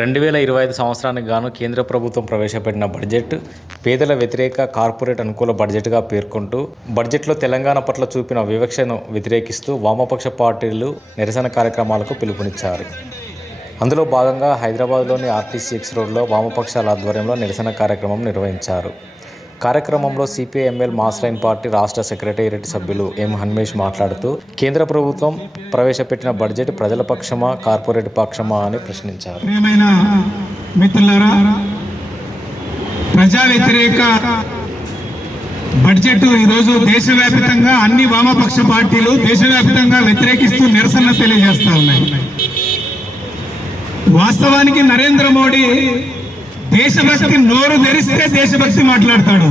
రెండు వేల ఇరవై ఐదు సంవత్సరానికి గాను కేంద్ర ప్రభుత్వం ప్రవేశపెట్టిన బడ్జెట్ పేదల వ్యతిరేక కార్పొరేట్ అనుకూల బడ్జెట్గా పేర్కొంటూ బడ్జెట్లో తెలంగాణ పట్ల చూపిన వివక్షను వ్యతిరేకిస్తూ వామపక్ష పార్టీలు నిరసన కార్యక్రమాలకు పిలుపునిచ్చారు. అందులో భాగంగా హైదరాబాద్లోని ఆర్టీసీ ఎక్స్ రోడ్లో వామపక్షాల ఆధ్వర్యంలో నిరసన కార్యక్రమం నిర్వహించారు. కార్యక్రమంలో సిపిఐఎంఎల్ మాస్లైన్ పార్టీ రాష్ట్ర సెక్రటేరియట్ సభ్యులు ఎం హన్మేష్ మాట్లాడుతూ కేంద్ర ప్రభుత్వం ప్రవేశపెట్టిన బడ్జెట్ ప్రజల పక్షమా కార్పొరేట్ పక్షమా? అని ప్రశ్నించారు. మిత్రులారా ప్రజా వ్యతిరేక బడ్జెట్ ఈరోజు దేశవ్యాప్తంగా అన్ని వామపక్ష పార్టీలు దేశవ్యాప్తంగా వ్యతిరేకిస్తూ నిరసన తెలియజేస్తా ఉన్నాయి. వాస్తవానికి నరేంద్ర మోడీ దేశభక్తి నోరు తెరిస్తే దేశభక్తి మాట్లాడతాడు.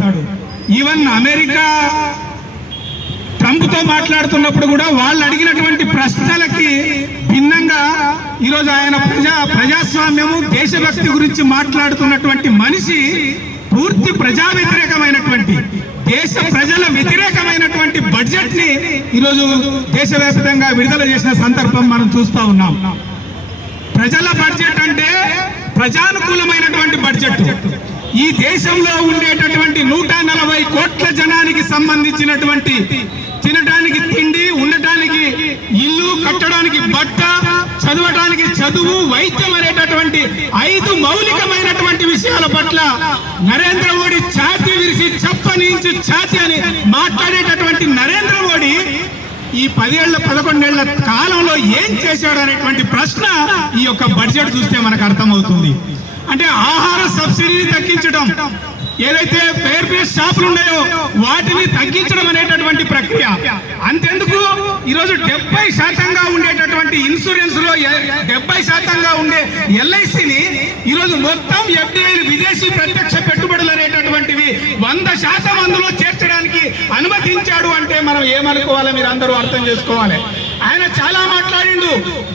ఈవెన్ అమెరికా ట్రంప్తో మాట్లాడుతున్నప్పుడు కూడా వాళ్ళు అడిగినటువంటి ప్రశ్నలకి భిన్నంగా ఈరోజు ఆయన ప్రజా ప్రజాస్వామ్యము దేశభక్తి గురించి మాట్లాడుతున్నటువంటి మనిషి పూర్తి ప్రజా వ్యతిరేకమైనటువంటి దేశ ప్రజల వ్యతిరేకమైనటువంటి బడ్జెట్ని ఈరోజు దేశవ్యాప్తంగా విడుదల చేసిన సందర్భం మనం చూస్తూ ఉన్నాం. ప్రజల బడ్జెట్ అంటే ప్రజానుకూలమైనటువంటి బడ్జెట్ ఈ దేశంలో ఉండేటటువంటి నూట నలభై కోట్ల జనానికి సంబంధించినటువంటి తినడానికి తిండి ఉండటానికి ఇల్లు కట్టడానికి బట్ట చదవటానికి చదువు వైద్యం అనేటటువంటి ఐదు మౌలికమైనటువంటి విషయాల పట్ల నరేంద్ర మోడీ ఛాతీ విరిసి చప్పనించి ఛాతీ అని మాట్లాడేటటువంటి నరేంద్ర మోడీ ఈ పదేళ్ళ పదకొండేళ్ళ కాలంలో ఏం చేశాడు అనేటువంటి ప్రశ్న ఈ యొక్క బడ్జెట్ చూస్తే మనకు అర్థమవుతుంది. అంటే ఆహార సబ్సిడీని తగ్గించడం ఏదైతే పేర్ పేర్ షాపులు ఉన్నాయో వాటిని తగ్గించడం అనేటటువంటి ప్రక్రియ. అంతెందుకు? ఈరోజు డెబ్బై శాతంగా ఉండేటటువంటి ఇన్సూరెన్స్లో డెబ్బై శాతంగా ఉండే ఎల్ఐసిని ఈరోజు మొత్తం ఎఫ్డిఐలు విదేశీ ప్రత్యక్ష పెట్టుబడులు అనేటటువంటివి వంద శాతం అందులో చేర్చడానికి అనుమతించాడు అంటే మనం ఏమనుకోవాలో మీరు అందరూ అర్థం చేసుకోవాలి. ఆయన చాలా మాట్లాడిండు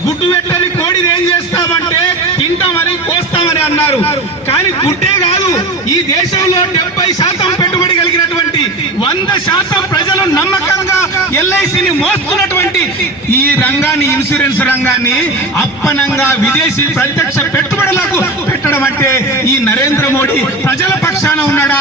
గుడ్డు పెట్టని కోడిని ఏం చేస్తామంటే తింటామని కోస్తామని అన్నారు. కానీ గుడ్డే కాదు ఈ దేశంలో డెబ్బై శాతం పెట్టుబడి కలిగినటువంటి వంద శాతం ప్రజలు నమ్మకంగా ఎల్ఐసిని మోస్తున్నటువంటి ఈ రంగాన్ని ఇన్సూరెన్స్ రంగాన్ని అప్పనంగా విదేశీ ప్రత్యక్ష పెట్టుబడులకు పెట్టడం అంటే ఈ నరేంద్ర మోడీ ప్రజల పక్షాన ఉన్నాడా?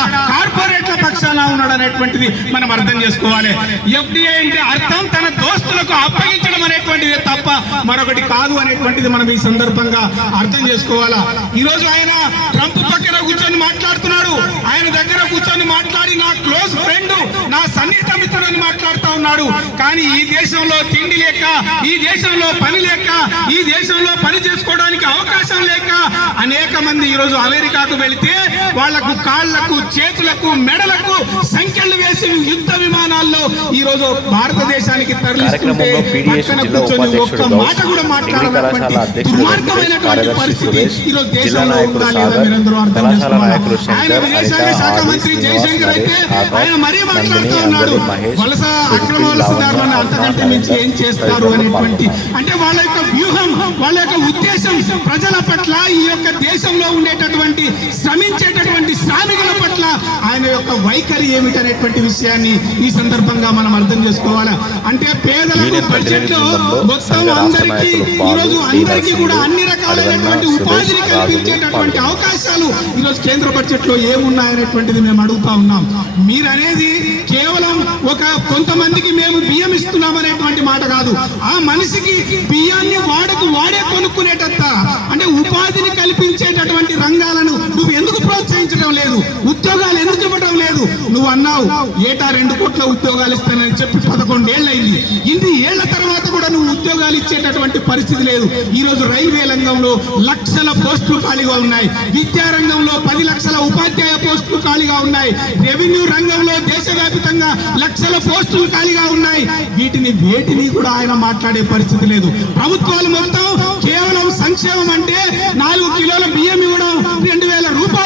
అలా ఉన్నాడు అనేటువంటిది మనం అర్థం చేసుకోవాలి. ఎఫ్డిఐ అంటే అర్థం తన దోస్తులకు అప్పగించడం అనేటువంటిది తప్ప మరొకటి కాదు అనేటువంటిది మనం ఈ సందర్భంగా అర్థం చేసుకోవాలా. ఈరోజు ఆయన ట్రంప్ పక్కన కూర్చొని మాట్లాడుతున్నాడు. ఆయన దగ్గర కూర్చొని మాట్లాడి నా క్లోజ్ ఫ్రెండ్ నా సన్నిహిత మిత్రుడని మాట్లాడుతా ఉన్నాడు. కానీ ఈ దేశంలో తిండి లేక ఈ దేశంలో పని లేక ఈ దేశంలో పని చేసుకోవడానికి అనేక మంది ఈ రోజు అమెరికాకు వెళితే వాళ్ళకు కాళ్ళకు చేతులకు మెడలకు సంఖ్యలు వేసి యుద్ధ విమానాల్లో ఈ రోజు భారతదేశానికి తరలిస్తుంటే పక్కన కూర్చొని ఒక్క మాట కూడా దుర్మార్గమైనటువంటి పరిస్థితి దేశంలో నాయకులు ఉందా లేదా సాగర్, మీరందరూ అర్థం కళాశాల చేసుకోవాలి. నాయకులు ఆయన విదేశాంగ శాఖ మంత్రి జయశంకర్ అయితే మరీ మాట్లాడుతూ ఉన్నాడు వలస అక్రమ వలసదారులను అంతకంటే మించి ఏం చేస్తారు అనేటువంటి. అంటే వాళ్ళ యొక్క వ్యూహం వాళ్ళ యొక్క ఉద్దేశం ప్రజల పట్ల ఈ యొక్క దేశంలో ఉండేటటువంటి శ్రమించేటటువంటి శ్రామికుల పట్ల ఆయన యొక్క వైఖరి ఏమిటనేటువంటి విషయాన్ని ఈ సందర్భంగా మనం అర్థం చేసుకోవాలి? అంటే పేదలకు యూనియన్ బడ్జెట్లో ప్రతినిధి బృందంలో మొత్తం అందరికీ ఈరోజు. అందరికీ కూడా అన్ని రకాలైనటువంటి ఉపాధిని కల్పించేటటువంటి అవకాశాలు. ఈరోజు కేంద్ర బడ్జెట్లో ఏమున్నాయనేటువంటిది మేము అడుగుతా ఉన్నాం. మీరు అనేది కేవలం ఒక కొంతమందికి మేము బియ్యం ఇస్తున్నాం అనేటువంటి మాట కాదు. ఆ మనిషికి బియ్యాన్ని వాడకు వాడే కొనుక్కునేటంత అంటే ఉపాధిని కల్పించేటటువంటి రంగాలను నువ్వు ఎందుకు ప్రోత్సహించడం లేదు? ఉద్యోగాలు ఎందుకు ఇవ్వడం లేదు? నువ్వు అన్నావు ఏటా రెండు కోట్ల ఉద్యోగాలు ఇస్తానని చెప్పి పదకొండేళ్ళు అయింది ఇన్ని ఏళ్ళ తర్వాత కూడా నువ్వు ఉద్యోగాలు ఇచ్చేటటువంటి పరిస్థితి లేదు. ఈ రోజు రైల్వే రంగంలో లక్షల పోస్టులు ఖాళీగా ఉన్నాయి. విద్యా రంగంలో పది లక్షల ఉపాధ్యాయ పోస్టులు ఖాళీగా ఉన్నాయి. రెవెన్యూ రంగంలో దేశవ్యాప్తంగా లక్షల పోస్టులు ఖాళీగా ఉన్నాయి. వీటిని వేటిని కూడా ఆయన మాట్లాడే పరిస్థితి లేదు. ప్రభుత్వాలు మొత్తం కేవలం సంక్షేమం అంటే నాలుగు కిలోల బియ్యం ఇవ్వడం రెండు వేల రూపాయలు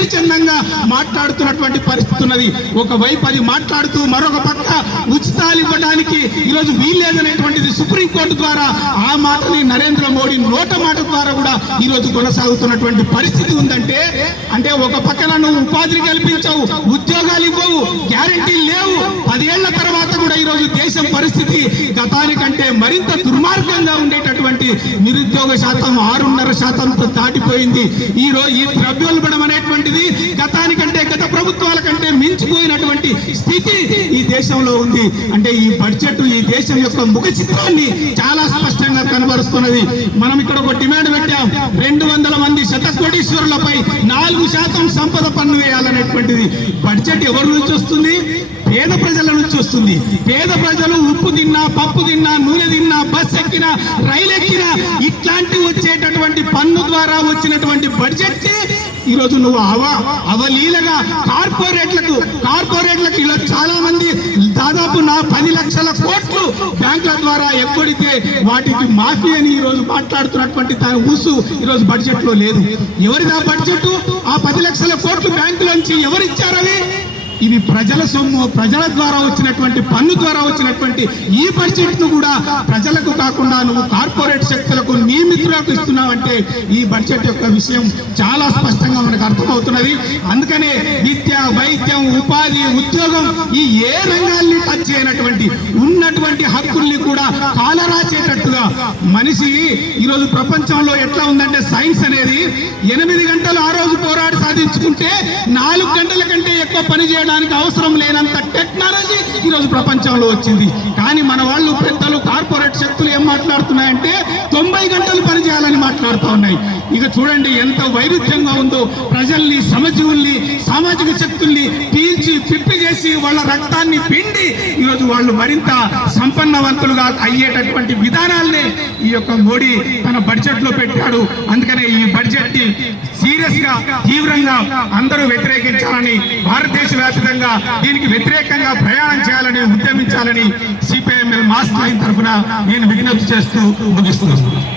పరిచ్ఛిన్నంగా మాట్లాడుతున్నటువంటి పరిస్థితి ఉన్నది. ఒకవైపు అది మాట్లాడుతూ మరొక పక్క ఉచితాలు ఇవ్వడానికి ఈరోజు వీల్లేదనేటువంటిది సుప్రీంకోర్టు ద్వారా ఆ మాటని నరేంద్ర మోడీ నోట మాట ద్వారా కూడా ఈ రోజు కొనసాగుతున్నటువంటి పరిస్థితి ఉందంటే అంటే ఒక పక్కన నువ్వు ఉపాధిని కల్పించవు ఉద్యోగాలు ఇవ్వవు గ్యారంటీలు లేవు. పదేళ్ళ తర్వాత కూడా ఈ రోజు దేశం పరిస్థితి గతానికంటే మరింత దుర్మార్గంగా ఉండేటటువంటి నిరుద్యోగ శాతం ఆరున్నర శాతంతో దాటిపోయింది. ఈ రోజు ఈ ద్రవ్యోల్బణం అనేటువంటిది గతానికంటే గత ప్రభుత్వాల కంటే మించిపోయినటువంటి స్థితి ఈ దేశంలో ఉంది. అంటే ఈ బడ్జెట్ ఈ దేశం యొక్క ముఖ చిత్రాన్ని చాలా స్పష్టంగా కనబరుస్తున్నది. మనం ఇక్కడ ఒక డిమాండ్ పెట్టాం. రెండు వందల మంది శతకోటీశ్వరులపై నాలుగు శాతం సంపద పన్ను వేయాలనేటువంటిది. బడ్జెట్ ఎవరి నుంచి వస్తుంది? పేద ప్రజల నుంచి వస్తుంది. పేద ప్రజలు ఉప్పు తిన్నా పప్పు తిన్నా నూనె తిన్నా బస్ ఎక్కినా రైలు ఎక్కినా ఇట్లాంటి వచ్చేటటువంటి పన్ను ద్వారా వచ్చినటువంటి బడ్జెట్ ఈరోజు నువ్వు అవ అవలీలగా కార్పొరేట్లకు కార్పొరేట్లకు ఇలా చాలా మంది దాదాపు నా పది లక్షల కోట్లు బ్యాంకుల ద్వారా ఎక్కడితే వాటికి మాఫీ అని ఈ రోజు మాట్లాడుతున్నటువంటి దాని ఊసు ఈ రోజు లేదు. ఎవరిది ఆ బడ్జెట్ ఆ పది లక్షల కోట్లు బ్యాంకులోంచి ఎవరిచ్చారని ఇవి ప్రజల సొమ్ము ప్రజల ద్వారా వచ్చినటువంటి పన్ను ద్వారా వచ్చినటువంటి ఈ బడ్జెట్ను కూడా ప్రజలకు కాకుండా నువ్వు కార్పొరేట్ శక్తులకు నియమితులకు ఇస్తున్నావంటే ఈ బడ్జెట్ యొక్క విషయం చాలా స్పష్టంగా మనకు అర్థమవుతున్నది. అందుకనే విద్య వైద్యం ఉపాధి ఉద్యోగం ఈ ఏ రంగాల్ని టచ్ చేయనటువంటి ఉన్నటువంటి హక్కుల్ని కూడా కాలరాచేటట్టుగా మనిషి ఈరోజు ప్రపంచంలో ఎట్లా ఉందంటే సైన్స్ అనేది ఎనిమిది గంటలు ఆ రోజు పోరాడి సాధించుకుంటే నాలుగు గంటల కంటే ఎక్కువ పని చేయడానికి అవసరం లేనంత టెక్నాలజీ ఈరోజు ప్రపంచంలో వచ్చింది. కానీ మన వాళ్ళు పెద్దలు కార్పొరేట్ శక్తులు ఏం మాట్లాడుతున్నాయంటే తొంభై గంటలు పని చేయాలని మాట్లాడుతూ ఉన్నాయి. ఇక చూడండి ఎంత వైరుధ్యంగా ఉందో ప్రజల్ని సమజీవుల్ని సామాజిక శక్తుల్ని పీల్చి పిప్పి చేసి వాళ్ళ రక్తాన్ని పిండి ఈరోజు వాళ్ళు మరింత సంపన్నవంతులుగా అయ్యేటటువంటి విధానాలనే ఈ యొక్క మోడీ తన బడ్జెట్లో పెట్టాడు. అందుకనే ఈ బడ్జెట్ని సీరియస్గా తీవ్రంగా అందరూ వ్యతిరేకించాలని భారతదేశ వ్యాప్తంగా దీనికి వ్యతిరేకంగా ప్రయాణం చేయాలని ఉద్యమించాలని సిపిఐఎంఎల్ మాస్ లైన్ తరఫున నేను విజ్ఞప్తి చేస్తూ ముగిస్తున్నాను.